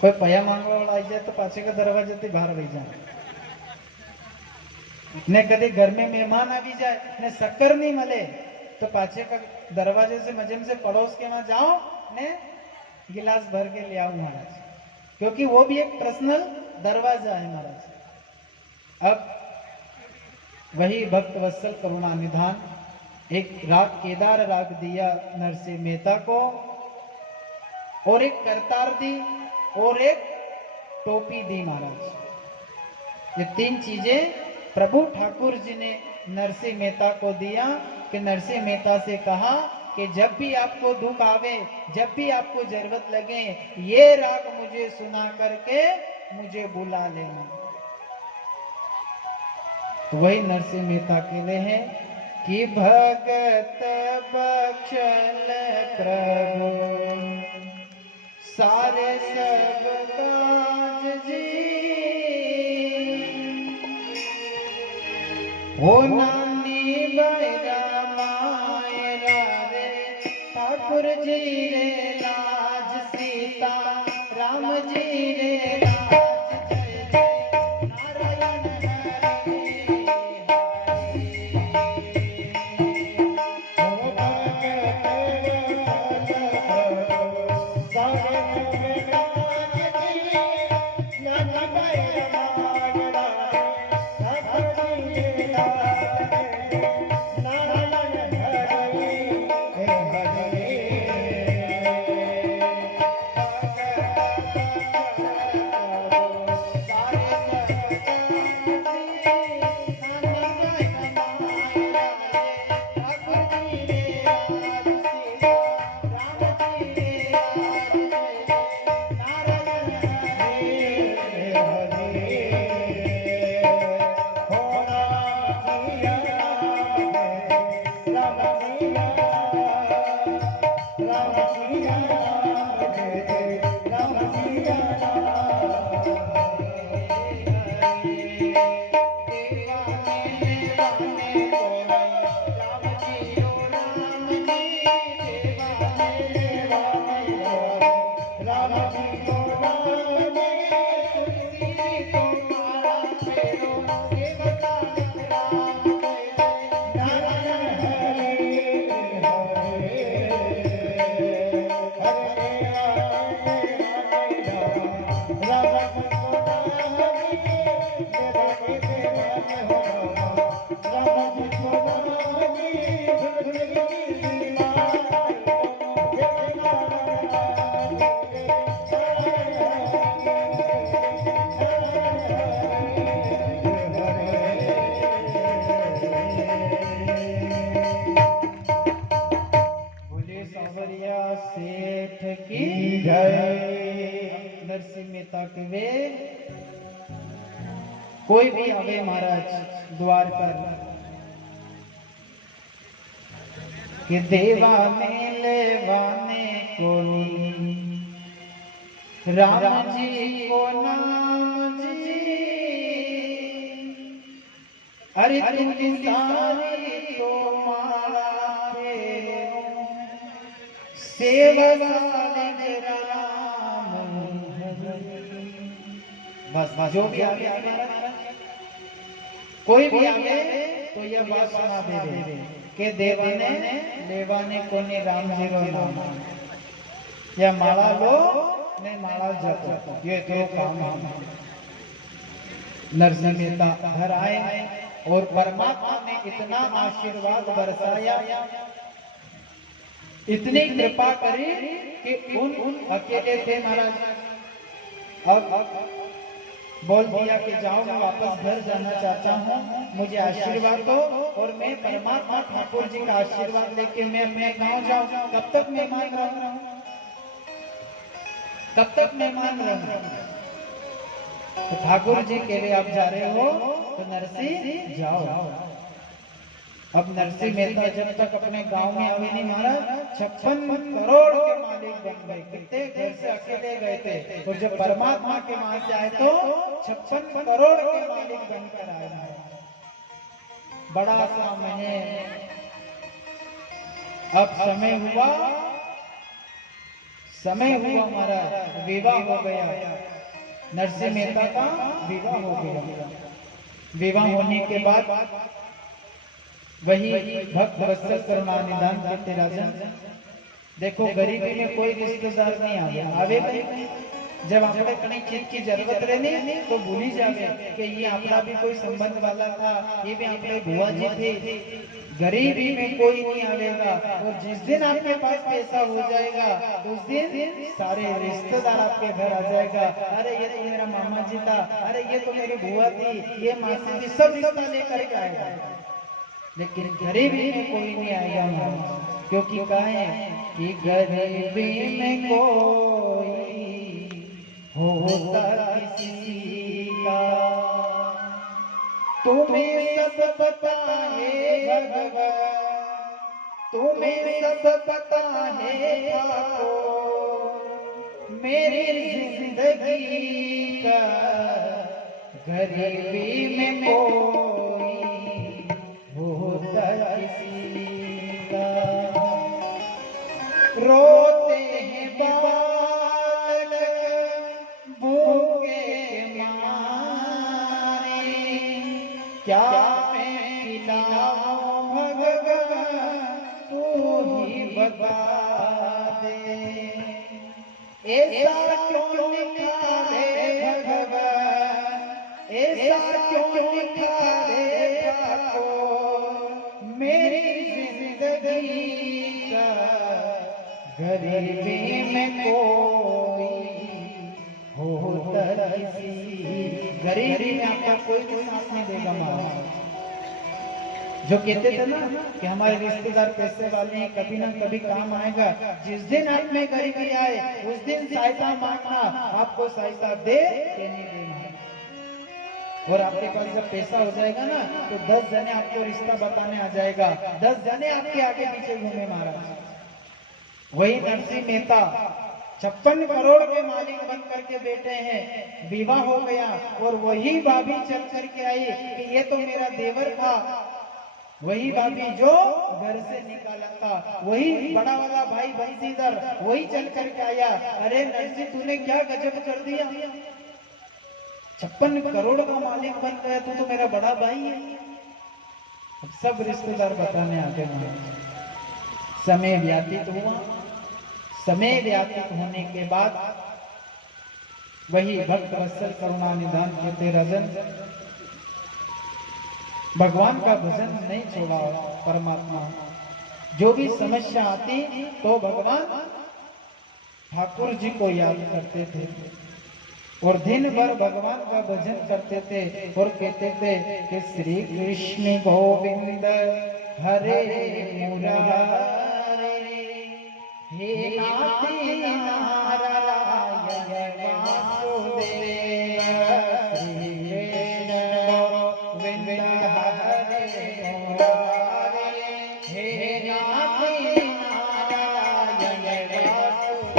कोई पया मांगवा वाला आ जाए तो पाछे का दरवाजे से बाहर रह जाए ने, कभी घर में मेहमान आ भी जाए ने शक्कर नहीं मिले तो पाछे का दरवाजे से मजम से पड़ोस के वहां जाओ ने गिलास भर के ले आओ महाराज, क्योंकि वो भी एक पर्सनल दरवाजा है महाराज। अब वही भक्त वत्सल करुणा निधान एक राग केदार राग दिया नरसिंह मेहता को, और एक करतार दी और एक टोपी दी महाराज। ये 3 चीजें प्रभु ठाकुर जी ने नरसिंह मेहता को दिया कि नरसिंह मेहता से कहा कि जब भी आपको दुख आवे, जब भी आपको जरूरत लगे, ये राग मुझे सुना करके मुझे बुला लेना। तो वही नरसिंह मेहता कहते हैं कि भगत बख्शल प्रभु सारे सब काज जी, हो नानी बैरा मायरा रे ठाकुर जी रे लाज सीता राम जी रे लाज जय जय नारायण हरे सेठ की जय। नरसिंह मेहता के वे कोई भी आवे महाराज द्वार पर कि देवा में लेवाने कोई राम जी को नाम जी अरे तुम सारी तो माला सेवा राम बस जो भी आगे कोई भी आगे तो यह बात सुना दे के देवाने लेवाने कोने राम जी रो नाम या माला लो ने माला जप ये तो काम है। नरसिंह मेहता घर आए और परमात्मा ने इतना आशीर्वाद बरसाया, इतनी कृपा करी कि उन अकेले थे महाराज। अब बोल दिया कि जाओ मैं वापस घर जाना चाहता हूँ, मुझे आशीर्वाद दो और मैं परमात्मा ठाकुर जी का आशीर्वाद लेके मैं अपने गांव जाऊं। कब तक मेहमान रहूं, कब तक मेहमान रहूं? तो ठाकुर जी के लिए आप जा रहे हो तो नरसिंह जाओ। अब नरसिंह मेहता जब तक अपने गांव में आवे नहीं महाराज 56 करोड़ के मालिक बन गए। कितने घर से अकेले गए थे और जब परमात्मा के वहां से आए तो 56 करोड़ के मालिक बनकर आए। बड़ा सा महल। अब समय हुआ महाराज, विवाह हो गया। नरसिंह मेहता का विवाह हो गया। विवाह होने के बाद वही भक्त वत्सल करुणा निधान करते राजा। देखो गरीबी में कोई रिश्तेदार नहीं आवे जब આપણે कहीं चीज की जरूरत रहनी तो भूल ही जावे कि ये अपना भी कोई संबंध वाला था, ये भी अपने बुआ जी थे। गरीबी में कोई नहीं आवेगा और जिस दिन आपके पास पैसा हो जाएगा उस दिन सारे रिश्तेदार आपके घर आ जाएगा। अरे ये तो मेरा मामा जी था, अरे ये तो मेरी बुआ थी, ये मासी थी, सब रिश्ता लेकर के आएगा। लेकिन गरीबी में कोई नहीं आएगा, क्योंकि कहे कि गरीबी में कोई होता किसी का तुम्हें सब पता है भगवान, तुम्हें सब पता है ठाकुर। मेरी जिंदगी का गरीबी में कोई भगवान तू ही बता दे, ऐसा क्यों लिखा रे भगवान, ऐसा क्यों लिखा रे ठाकुर, मेरी जिंदगी का गरीबी में कोई हो तरसी, गरीबी में आपका कोई साथ नहीं देगा महाराज। जो कहते थे ना कि हमारे रिश्तेदार पैसे वाले हैं, कभी ना कभी काम आएगा, जिस दिन आप में गरीबी आए उस दिन सहायता मांगना, आपको सहायता दे कि नहीं देना। और आपके पास जब पैसा हो जाएगा ना तो 10 जने आपको रिश्ता बताने आ जाएगा, 10 जने आपके आगे पीछे घूमे महाराज। वही नरसिंह मेहता 56 करोड़ के मालिक बन करके बैठे हैं, विवाह हो गया और वही भाभी चल करके आई कि ये तो मेरा देवर था, वही भाभी जो घर से निकाला था, वही बड़ा वाला भाई बंसीधर वही चल करके आया, अरे नरसिंह तूने क्या गजब कर दिया, 56 करोड़ का मालिक बन गया, तू तो मेरा बड़ा भाई है। सब रिश्तेदार बताने आते हैं। समय व्यतीत हुआ, समय व्यतीत होने के बाद वही भक्त वत्सल करुणा निधान कहते रजन भगवान का भजन नहीं छोड़ा परमात्मा। जो भी समस्या आती तो भगवान ठाकुर जी को याद करते थे और दिन भर भगवान का भजन करते थे और कहते थे कि श्री कृष्ण गोविंद हरे मुरारे, हे नाथी नारायण वासुदेव, श्री कृष्ण गोविंद हरे मुरारे, हे नाथी नारायण वासुदेव।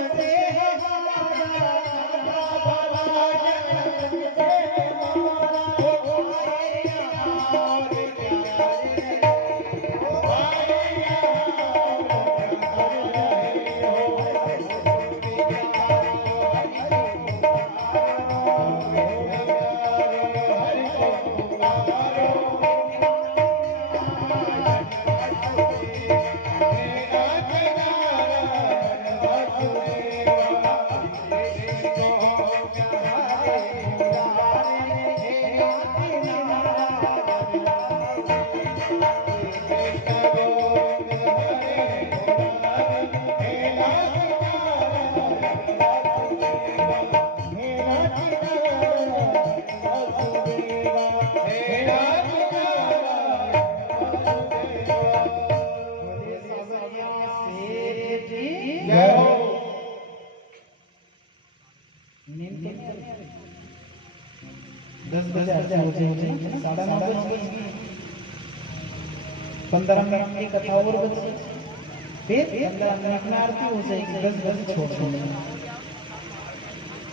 से हमारा साढ़े 9 बज गए, 15 मिनट की कथा और बची, फिर 15 मिनट में आरती हो जाएगी, 10 बजे छोड़ देंगे,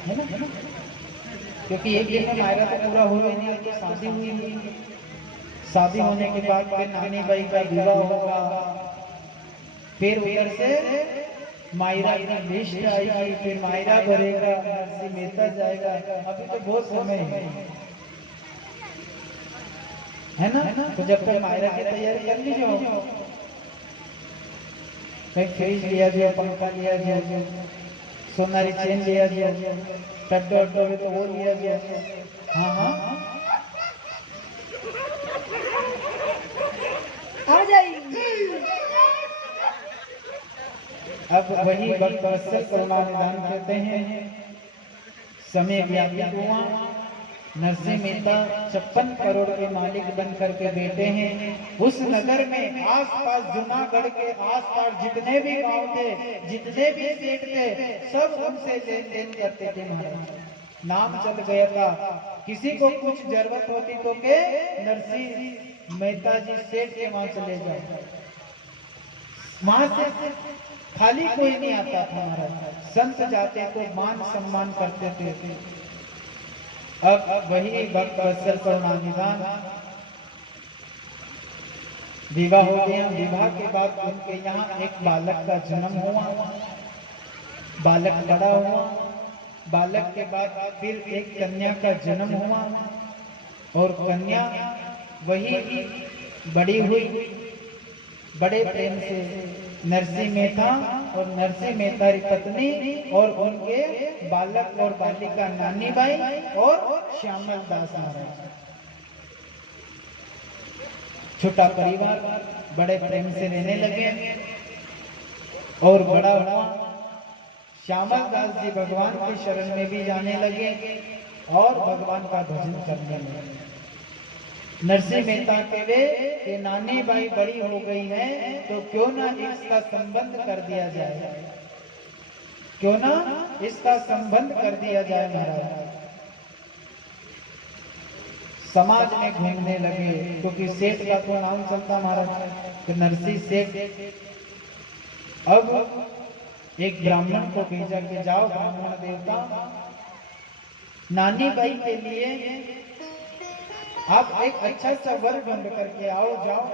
है ना? क्योंकि एक दिन में मायरा तो पूरा हो नहीं है, तो शादी हुई नहीं, शादी होने के बाद फिर नानी बाई का विवाह होगा, फिर उधर से मायरा की लिस्ट आएगी, फिर मायरा भरेगा, नरसी मेहता जाएगा, अभी तो बहुत समय है ना? तो जब तक मायरा की तैयारी कर लीजिए, कहीं फ्रिज लिया जाए, पंखा लिया जाए, सोनारी चेन लिया जाए, टड्डो अड्डो में तो वो लिया जाए। हाँ हाँ आ जाइए। अब वही भक्त वत्सल करुणा निधान कहते हैं, समय व्यापी हुआ, नरसिंह मेहता 56 करोड़ के मालिक बन करके बैठे हैं। उस नगर में आसपास, जूनागढ़ के आसपास जितने भी गांव थे, जितने भी सेठ थे, सब उनसे लेन देन करते थे महाराज। नाम चल गया था, किसी को कुछ जरूरत होती तो के नरसिंह मेहता जी सेठ के वहां चले जाओ, वहां से खाली कोई नहीं आता था महाराज। संत जाते तो मान सम्मान करते थे। अब वही भक्त वत्सल करुणा निधान, विवाह हो गया। विवाह के बाद उनके यहाँ एक बालक का जन्म हुआ, बालक बड़ा हुआ, बालक के बाद फिर एक कन्या का जन्म हुआ, और कन्या वही बड़ी हुई। बड़े प्रेम से नरसिंह मेहता और नरसिंह मेहता की पत्नी और उनके बालक और बालिका नानी बाई और श्यामल दास महाराज, छोटा परिवार, बड़े प्रेम से रहने लगे। और बड़ा हुआ, श्यामल दास जी भगवान के शरण में भी जाने लगे और भगवान का भजन करने लगे। नरसिंह मेहता कहते कि नानी बाई बड़ी हो गई है, तो क्यों ना इसका संबंध कर दिया जाए, क्यों ना इसका संबंध कर दिया जाए महाराज। समाज में घूमने लगे, क्योंकि सेठ का तो नाम चलता महाराज, तो नरसिंह सेठ। अब एक ब्राह्मण को भेजा कि जाओ ब्राह्मण देवता, नानी बाई के लिए आप एक अच्छा सा वर ढूंढ करके आओ, जाओ।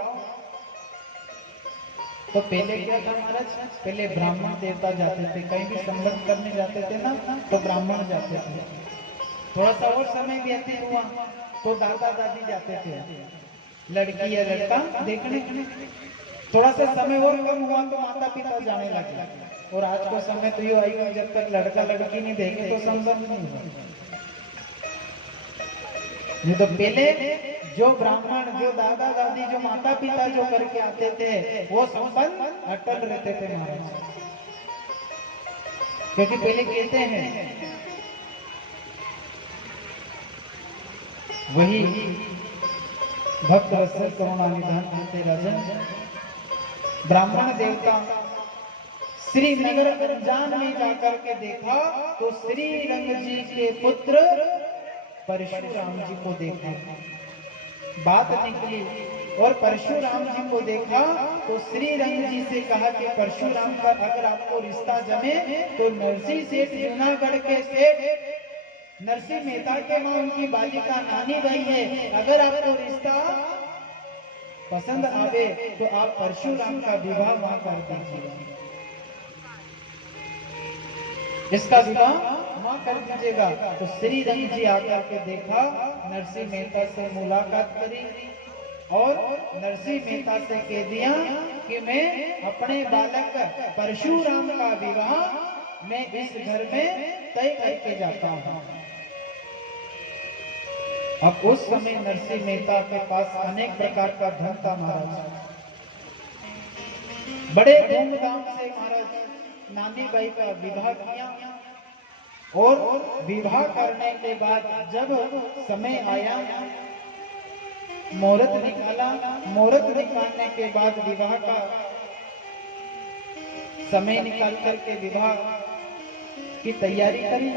तो पहले क्या था महाराज, पहले ब्राह्मण देवता जाते थे, कहीं भी संबंध करने जाते थे ना, तो ब्राह्मण जाते थे। थोड़ा सा और समय व्यतीत हुआ तो दादा दादी जाते थे लड़की या लड़का देखने। थोड़ा सा समय और कम हुआ तो माता पिता जाने लगे। और आज को समय तो ये आएगा, जब तक लड़का लड़की नहीं देखे तो संबंध नहीं हुआ। नहीं तो पहले जो ब्राह्मण, जो दादा दादी, जो माता पिता जो करके आते थे, वो संबंध अटल रहते थे महाराज। क्योंकि पहले कहते हैं, वही भक्त वत्सल करुणा निधान कहते राजन, ब्राह्मण देवता श्रीनगर जान में जाकर के देखा तो श्री रंग जी के पुत्र परशुराम जी को देखा। बात निकली और परशुराम जी को देखा तो श्री रंग जी से कहा कि परशुराम का अगर आपको रिश्ता जमे तो नरसिंह सेठ जूनागढ़ के सेठ नरसिंह मेहता के मां उनकी बालिका नानी भाई है, अगर आपको रिश्ता पसंद आवे तो आप परशुराम का विवाह वहां कर दीजिए, इसका विवाह वहां कर दीजिएगा। तो श्री रंग जी आकर के देखा, नरसिंह मेहता से मुलाकात करी और नरसिंह मेहता से कह दिया कि मैं अपने बालक परशुराम का विवाह मैं इस घर में तय करके जाता हूं। अब उस समय नरसिंह मेहता के पास अनेक प्रकार का धन था महाराज, बड़े धूमधाम से महाराज नानी बाई का विवाह किया और विवाह करने के बाद जब समय आया मुहूर्त निकाला, मुहूर्त निकालने के बाद विवाह का समय निकाल करके विवाह की तैयारी करी।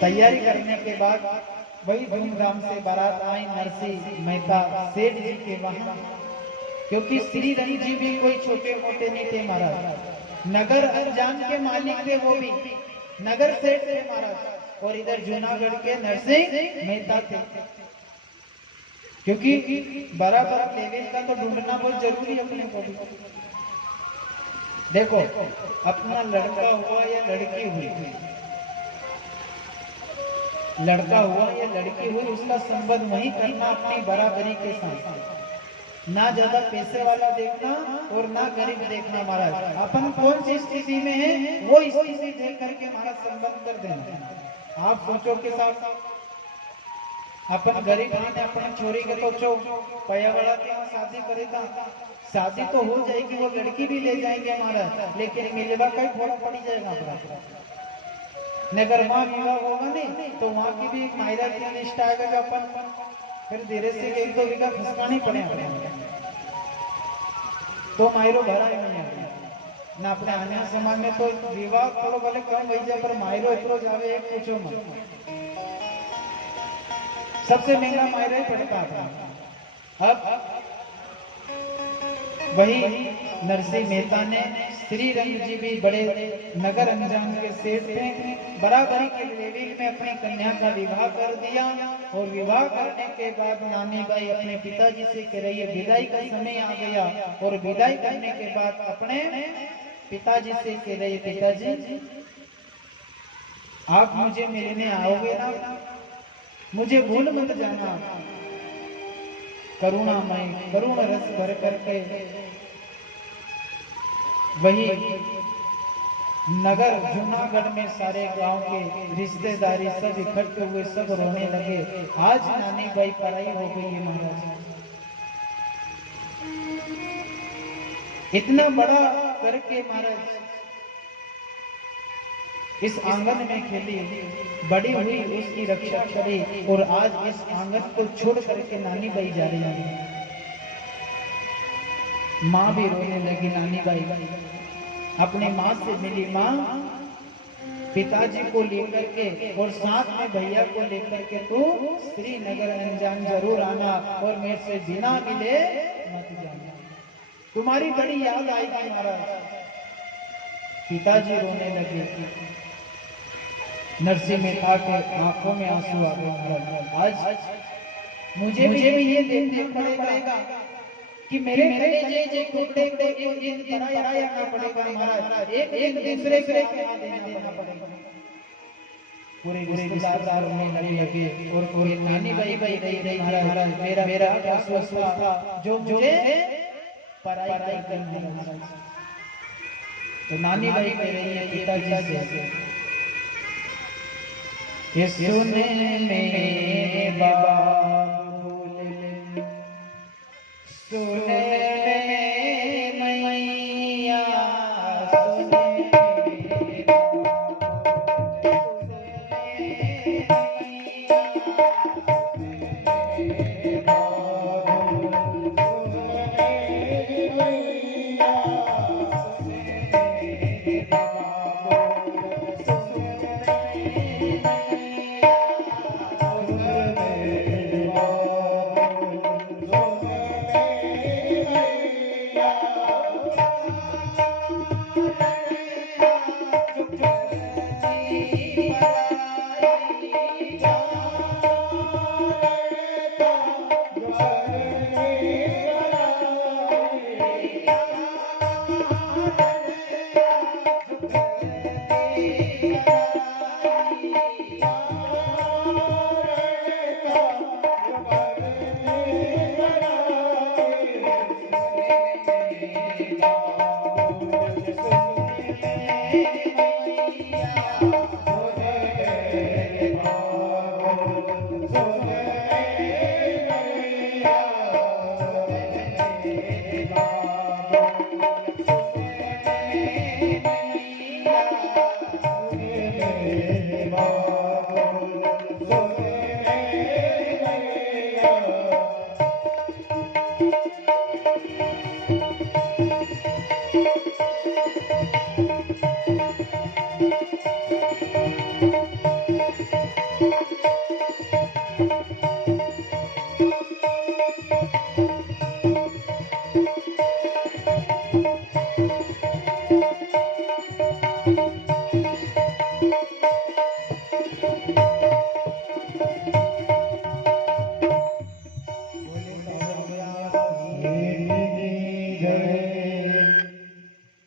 तैयारी करने के बाद वही धूमधाम से बारात आई नरसिंह मेहता सेठ जी के वहां, क्योंकि श्री रंग जी भी कोई छोटे मोटे नहीं थे महाराज, नगर अंजान के मालिक थे, वो भी नगर सेठ थे महाराज, और इधर जूनागढ़ के नरसिंह मेहता थे। क्योंकि बराबर लेवल का तो ढूंढना बहुत जरूरी है अपने को भी। देखो अपना लड़का हुआ या लड़की हुई, लड़का हुआ या लड़की हुई, उसका संबंध वही करना अपनी बराबरी के साथ, ना ज्यादा पैसे वाला देखना और ना गरीब देखना महाराज। अपन कौन सी स्थिति में है वो स्थिति देख करके हमारा संबंध कर देना। आप सोचो के साथ अपन गरीब ने अपन छोरी के तो चो पयावाड़ा के वहां शादी करेगा, शादी तो हो जाएगी, वो लड़की भी ले जाएंगे महाराज, लेकिन मिलवा का थोड़ा पड़ी जाएगा अपना। नगर वहां विवाह होगा नहीं तो वहां की भी मायरा की लिस्ट आएगा, अपन फिर धीरे से एक दो बीघा खसकानी पड़े अपने, तो मायरो भरा ही नहीं है ना। अपने अन्य समाज में तो विवाह थोड़ा भले कम हो जाए पर मायरो इतना जावे एक पूछो मत, सबसे महंगा मायरा ही पड़ता था। अब वही नरसिंह मेहता ने, श्री रंग जी भी बड़े नगर अंजान के सेठ थे, बराबरी के लेवल में अपनी कन्या का विवाह कर दिया। और विवाह करने के बाद नानी बाई अपने पिताजी से कह रही है विदाई का समय आ गया, और विदाई करने के बाद अपने पिताजी से कह रही है पिताजी आप मुझे मिलने आओगे ना, मुझे भूल मत जाना। करुणामय करुण रस भर करके वही नगर जूनागढ़ में सारे गांव के रिश्तेदारी सब इकट्ठे हुए, सब रोने लगे। आज नानी बाई पराई हो गई है महाराज, इतना बड़ा करके महाराज इस आंगन में खेली, बड़ी हुई उसकी रक्षा करी, और आज इस आंगन को छोड़ करके नानी बाई जा रही है। माँ भी रोने लगी, नानी बाई अपने माँ से मिली। माँ पिताजी को लेकर के और साथ में भैया को लेकर के तू श्रीनगर अंजान जरूर आना, और मेरे से बिना मिले मत जाना, तुम्हारी बड़ी याद आएगी महाराज। पिताजी रोने लगे, नरसिंह मेहता के आंखों में आंसू आ गए महाराज। आज मुझे भी ये देखना पड़ेगा कि मेरे कलेजे टुकड़े को एक पराया पड़ेगा महाराज, एक दूसरे के देना पड़ेगा। पूरे रिश्तेदार रोने लगे, और कोई नानी बाई रही महाराज मेरा मेरा आश्वासन था जो मुझे पराई करना महाराज। तो नानी बाई कह रही है पिताजी से ये सुने मेरे बाबूल, सुने मैया, सुने मेरे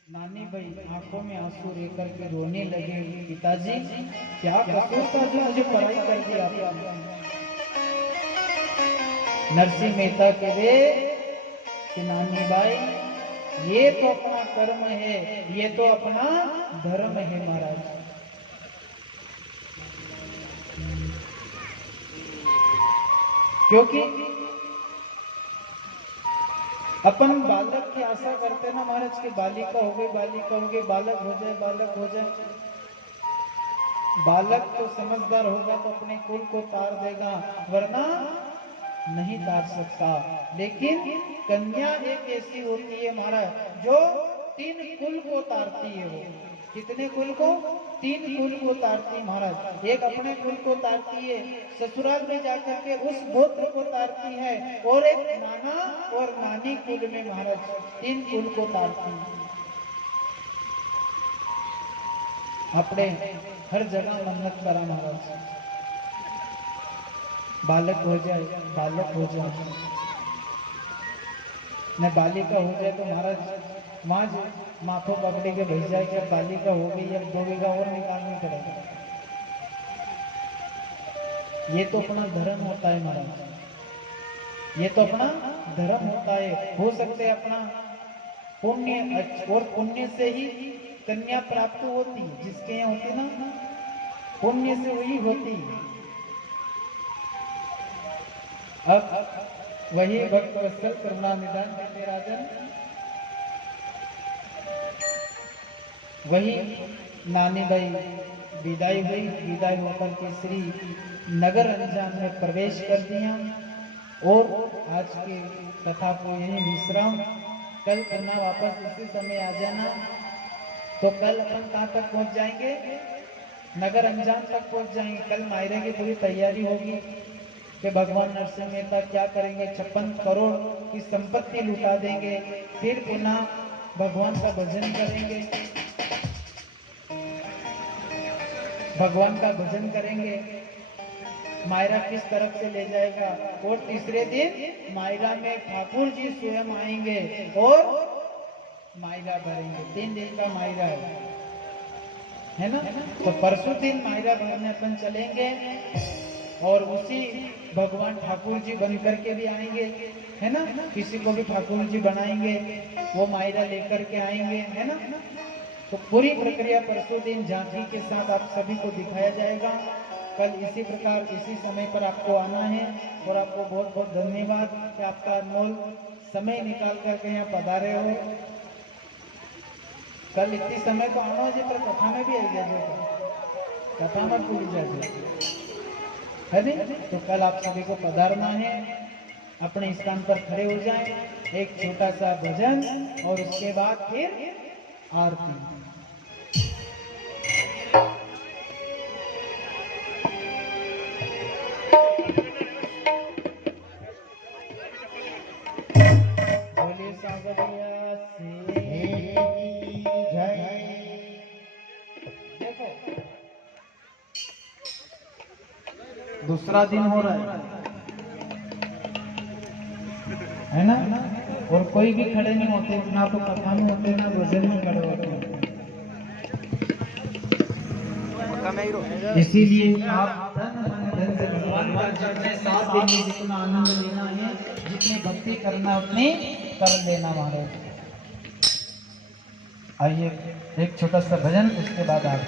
नानी भाई आंखों में आंसू लेकर के रोने लगे, पिताजी क्या कसूर था जो मुझे पढ़ाई कर दिया आपने? नरसिंह मेहता कहे कि नानी भाई ये तो अपना कर्म है, ये तो अपना धर्म है महाराज। क्योंकि अपन बालक की आशा करते हैं ना महाराज की बालिका हो गई, बालिका हो गई, बालक हो जाए, बालक हो जाए। बालक तो समझदार होगा तो अपने कुल को तार देगा, वरना नहीं तार सकता। लेकिन कन्या एक ऐसी होती है महाराज जो 3 कुल को तारती है। वो कितने कुल को? 3 कुल को तारती महाराज। एक अपने कुल को तारती है, ससुराल में जाकर के उस गोत्र को तारती है, और एक नाना और नानी कुल में महाराज 3 कुल को तारती है। अपने हर जगह मन्नत करा महाराज, बालक हो जाए, बालक हो जाए, न बालिका हो जाए तो महाराज वहां माथों पकड़े के भेज जाए कि बालिका हो गई, अब 2 बीघा और निकालनी पड़ेगा। ये तो अपना धर्म होता है महाराज, ये तो अपना धर्म होता है। हो सकते अपना पुण्य, और पुण्य से ही कन्या प्राप्त होती है, जिसके यहाँ होती ना पुण्य से वही होती है। अब वही भक्त वत्सल करुणा निधान देते राजन, वही नानी भाई विदाई हुई। विदाई होकर के श्री नगर अंजान में प्रवेश कर दिया। और आज की कथा को यही विश्राम, कल करना वापस इसी समय आ जाना। तो कल अपन कहाँ तक पहुंच जाएंगे? नगर अंजान तक पहुंच जाएंगे। कल मायरे की पूरी तैयारी होगी कि भगवान नरसिंह मेहता क्या करेंगे, 56 करोड़ की संपत्ति लुटा देंगे, फिर पुनः भगवान का भजन करेंगे, भगवान का भजन करेंगे। मायरा किस तरफ से ले जाएगा, और तीसरे दिन मायरा में ठाकुर जी स्वयं आएंगे और मायरा भरेंगे। 3 दिन का मायरा है ना। तो परसों दिन मायरा भरने अपन चलेंगे, और उसी भगवान ठाकुर जी बन करके भी आएंगे, है ना। किसी को भी ठाकुर जी बनाएंगे, वो मायरा लेकर के आएंगे, है ना। तो पूरी प्रक्रिया परसों दिन झांकी के साथ आप सभी को दिखाया जाएगा। कल इसी प्रकार इसी समय पर आपको आना है, और आपको बहुत बहुत धन्यवाद कि आपका अनमोल समय निकाल करके यहाँ पधारे हो। कल इतनी समय को आना जी, पर कथा में भी आई जाए, कथा मत भूल जाए, है नहीं। तो कल आप सभी को पधारना है, अपने स्थान पर खड़े हो जाएं, एक छोटा सा भजन और उसके बाद फिर आरती। बोले सावरिया से दूसरा दिन हो रहा है ना। और कोई भी खड़े नहीं होते, ना तो कथा में होते ना भजन में खड़े होते हैं। इसीलिए आप तन मन धन से भगवान का जितने साथ देंगे, जितना आनंद लेना है, जितनी भक्ति करना उतनी कर लेना महाराज। आइए एक छोटा सा भजन, उसके बाद आप